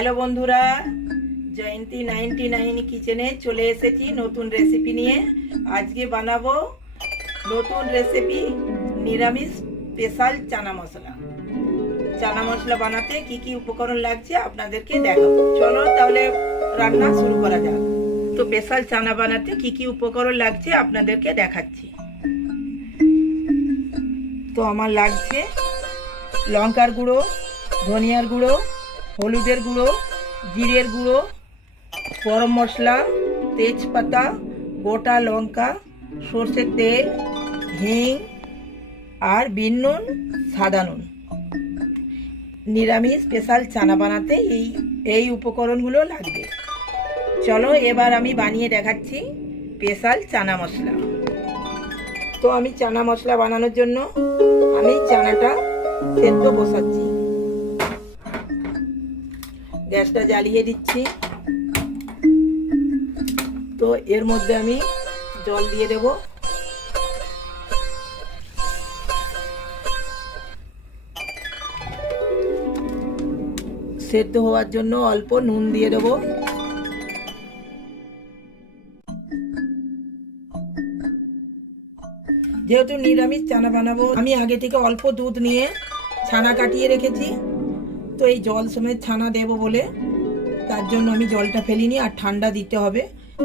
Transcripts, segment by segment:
Hello বন্ধুরা, জয়ন্তী 99 কিচেনে চলে এসেছি নতুন রেসিপি নিয়ে। আজকে বানাবো নতুন রেসিপি নিরামিষ স্পেশাল চানা মশলা। চানা মশলা বানাতে কি কি উপকরণ লাগছে আপনাদেরকে দেখাবো। চলো তাহলে রান্না শুরু করা যাক। তো স্পেশাল চানা বানাতে কি কি উপকরণ লাগছে আপনাদেরকে দেখাচ্ছি। তো আমার লাগছে লঙ্কার গুঁড়ো, ধনিয়ার গুঁড়ো, হলুদের গুঁড়ো, জিরের গুঁড়ো, গরম মশলা, তেজপাতা, গোটা লঙ্কা, সর্ষের তেল, হিং আর বিন নুন, সাদা নুন। নিরামিষ স্পেশাল চানা বানাতে এই উপকরণগুলো লাগবে। চলো এবার আমি বানিয়ে দেখাচ্ছি স্পেশাল চানা মশলা। তো আমি চানা মশলা বানানোর জন্য আমি চানাটা সেদ্ধ বসাচ্ছি। গ্যাসটা জ্বালিয়ে দিচ্ছি। তো এর মধ্যে আমি জল দিয়ে দেব। সেদ্ধ হওয়ার জন্য অল্প নুন দিয়ে দেব। যেহেতু নিরামিষ চানা বানাবো, আমি আগে থেকে অল্প দুধ নিয়ে ছানা কাটিয়ে রেখেছি। তো এই জল সমেত ছানা দেব বলে তার জন্য আমি জলটা ফেলিনি, আর ঠান্ডা দিতে হবে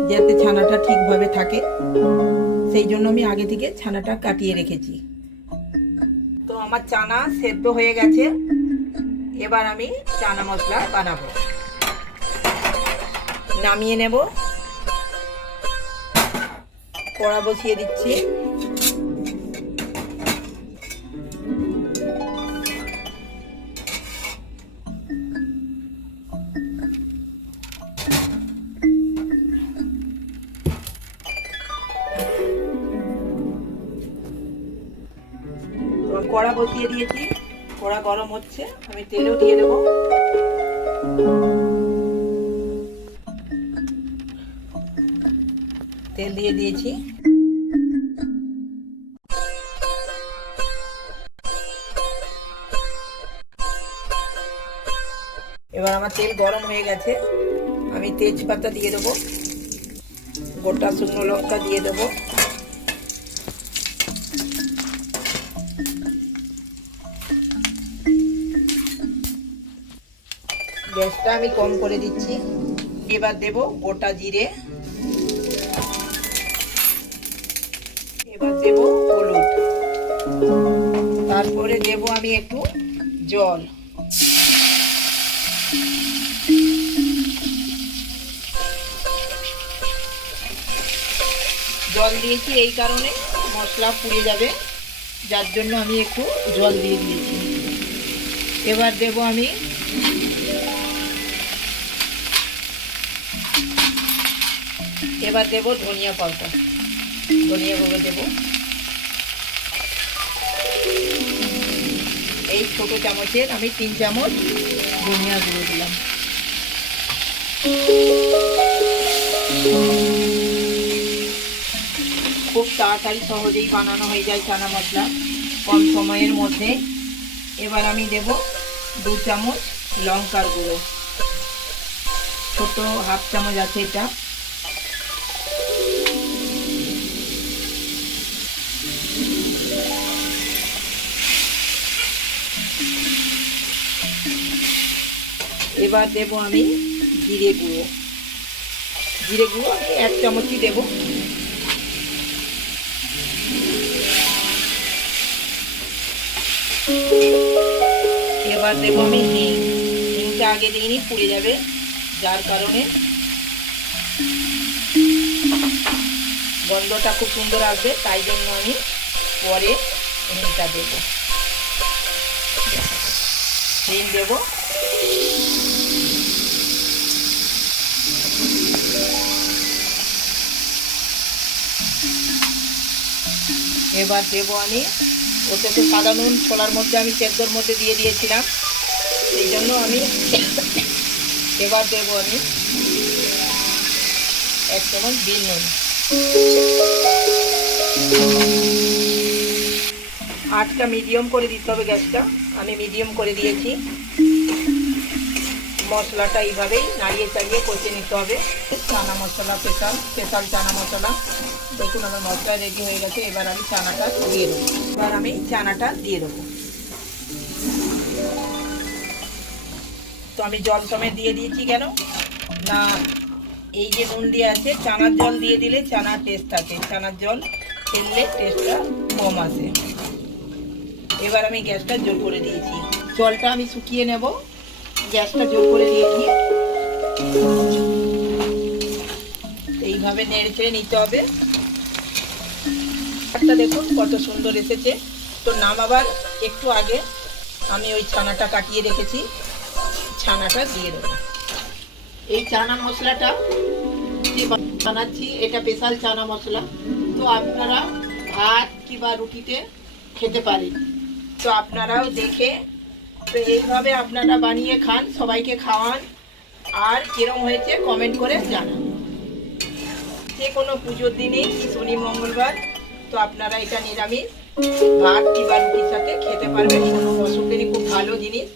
যাতে ছানাটা ঠিকভাবে থাকে। সেই জন্য আমি আগে থেকে ছানাটা কাটিয়ে রেখেছি। তো আমার চানা সেদ্ধ হয়ে গেছে। এবার আমি চানা মশলা বানাবো। নামিয়ে নেব। কড়া বসিয়ে দিচ্ছি। কড়া বসিয়ে দিয়েছি, কড়া গরম হচ্ছে। আমি তেলও দিয়ে দেব। তেল দিয়ে দিয়েছি। এবার আমার তেল গরম হয়ে গেছে। আমি তেজপাতা দিয়ে দেবো, গোটা শুকনো লঙ্কা দিয়ে দেবো, গ্যাসটা আমি কম করে দিচ্ছি। এবার দেব গোটা জিরে, এবার দেব হলুদ, তারপরে দেব আমি একটু জল। জল দিয়েছি এই কারণে মশলা পুড়ে যাবে, যার জন্য আমি একটু জল দিয়ে দিয়েছি। এবার দেব আমি ধনিয়া পাউডার, ধনিয়া গুঁড়ো দেব। এই ছোট চামচের আমি 3 চামচ ধনিয়া গুঁড়ো দিলাম। খুব তাড়াতাড়ি সহজেই বানানো হয়ে যায় চানা মশলা, কম সময়ের মধ্যে। এবার আমি দেব 2 চামচ লঙ্কার গুঁড়ো, ছোট হাফ চামচ আছে এটা। এবার দেব আমি জিরে গুঁড়ো, আমি 1 চামচই দেব। এবার দেব আমি হিংটা আগে দিইনি, পুড়ে যাবে, যার কারণে গন্ধটা খুব সুন্দর আসবে, তাই জন্য আমি পরে হিংটা দেব। হিং দেব। এবার দেব আমি ওতে তো সাদা নুন ছোলার মধ্যে আমি সেদ্ধর মধ্যে দিয়ে দিয়েছিলাম, সেই জন্য আমি এবার দেব আমি 1 চামচ বিন নুন। আঁচটা মিডিয়াম করে দিতে হবে গ্যাসটা, আমি মিডিয়াম করে দিয়েছি। মশলাটা এইভাবেই নাড়িয়ে চাড়িয়ে কষে নিতে হবে। চানা মশলা স্পেশাল চানা মশলা। দেখুন আমার মশলা রেডি হয়ে গেছে। এবার আমি চানাটা দিয়ে দেবো। তো আমি জল সমেত দিয়ে দিয়েছি, কেন না এই যে নুন দিয়ে আছে, চানার জল দিয়ে দিলে চানার টেস্ট আছে, চানার জল ফেললে টেস্টটা কম আসে। এবার আমি গ্যাসটা জোর করে দিয়েছি, জলটা আমি শুকিয়ে নেব। গ্যাসটা জোর করে দিয়েছি, এইভাবে নেড়ে চেড়ে নিতে হবে। একটা দেখুন কত সুন্দর এসেছে। তো নামাবার একটু আগে আমি ওই ছানাটা কাটিয়ে রেখেছি, ছানাটা দিয়ে দেবো। এই চানা মশলাটা যে বানাচ্ছি এটা স্পেশাল চানা মশলা। তো আপনারা ভাত কিংবা রুটিতে খেতে পারেন। তো আপনারাও দেখে তো এইভাবে আপনারা বানিয়ে খান, সবাইকে খাওয়ান, আর কিরম হয়েছে কমেন্ট করে জানান। যে কোনো পুজোর দিনে শনি মঙ্গলবার তো আপনারা এটা নিরামিষ ভাত কিংবা রুটির সাথে খেতে পারবেন, কোনো অসুবিধা নেই, খুব ভালো জিনিস।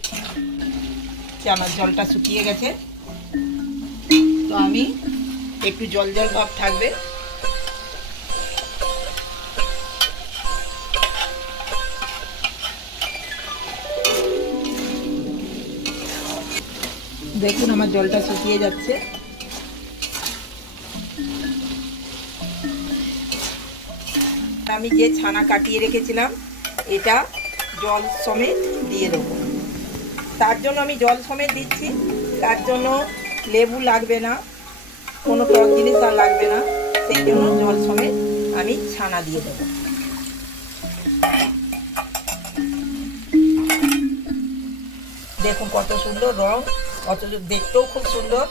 চানার জলটা শুকিয়ে গেছে, তো আমি একটু জল জল ভাব থাকবে। দেখুন আমার জলটা শুকিয়ে যাচ্ছে। আমি যে ছানা কাটিয়ে রেখেছিলাম এটা জল সমেত দিয়ে দেবো। তার জন্য আমি জল সমেত দিচ্ছি, তার জন্য লেবু লাগবে না, কোনো টক জিনিস আর লাগবে না, সেই জন্য জল সমেত আমি ছানা দিয়ে দেবো। দেখুন কত সুন্দর রং, কত দেখতেও খুব সুন্দর।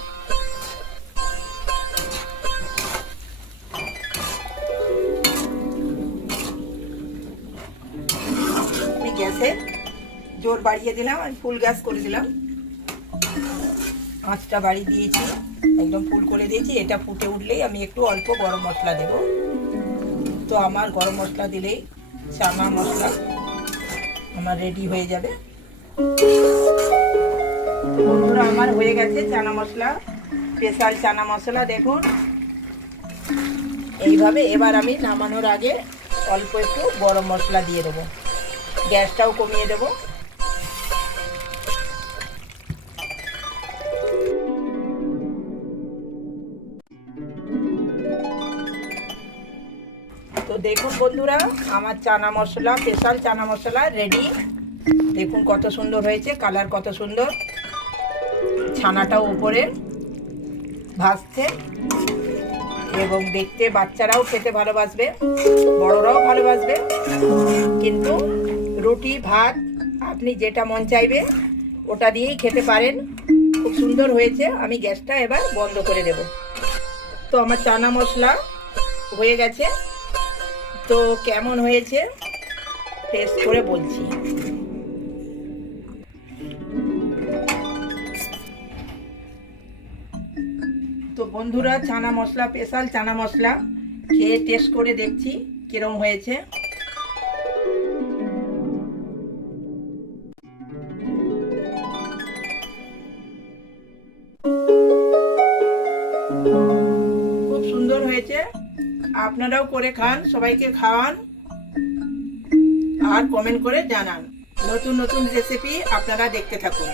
আমি গ্যাসে জোর বাড়িয়ে দিলাম, আমি ফুল গ্যাস করে দিলাম, আঁচটা বাড়িয়ে দিয়েছি, একদম ফুল করে দিয়েছি। এটা ফুটে উঠলেই আমি একটু অল্প গরম মশলা দেব। তো আমার গরম মশলা দিলেই চানা মশলা আমার রেডি হয়ে যাবে। বন্ধুরা আমার হয়ে গেছে চানা মশলা, স্পেশাল চানা মশলা। দেখুন এইভাবে। এবার আমি নামানোর আগে অল্প একটু গরম মশলা দিয়ে দেবো, গ্যাসটাও কমিয়ে দেবো। তো দেখুন বন্ধুরা আমার চানা মশলা, স্পেশাল চানা মশলা রেডি। দেখুন কত সুন্দর হয়েছে, কালার কত সুন্দর, ছানাটাও উপরে ভাজছে এবং দেখতে বাচ্চারাও খেতে ভালোবাসবে, বড়রাও ভালোবাসবে। কিন্তু রুটি ভাত আপনি যেটা মন চাইবে ওটা দিয়েই খেতে পারেন। খুব সুন্দর হয়েছে। আমি গ্যাসটা এবার বন্ধ করে দেব। তো আমার চানা মশলা হয়ে গেছে। তো কেমন হয়েছে টেস্ট করে বলছি। তো বন্ধুরা চানা মশলা, স্পেশাল চানা মশলা খেয়ে টেস্ট করে দেখছি কিরম হয়েছে। খুব সুন্দর হয়েছে। আপনারাও করে খান, সবাইকে খাওয়ান আর কমেন্ট করে জানান। নতুন নতুন রেসিপি আপনারা দেখতে থাকুন।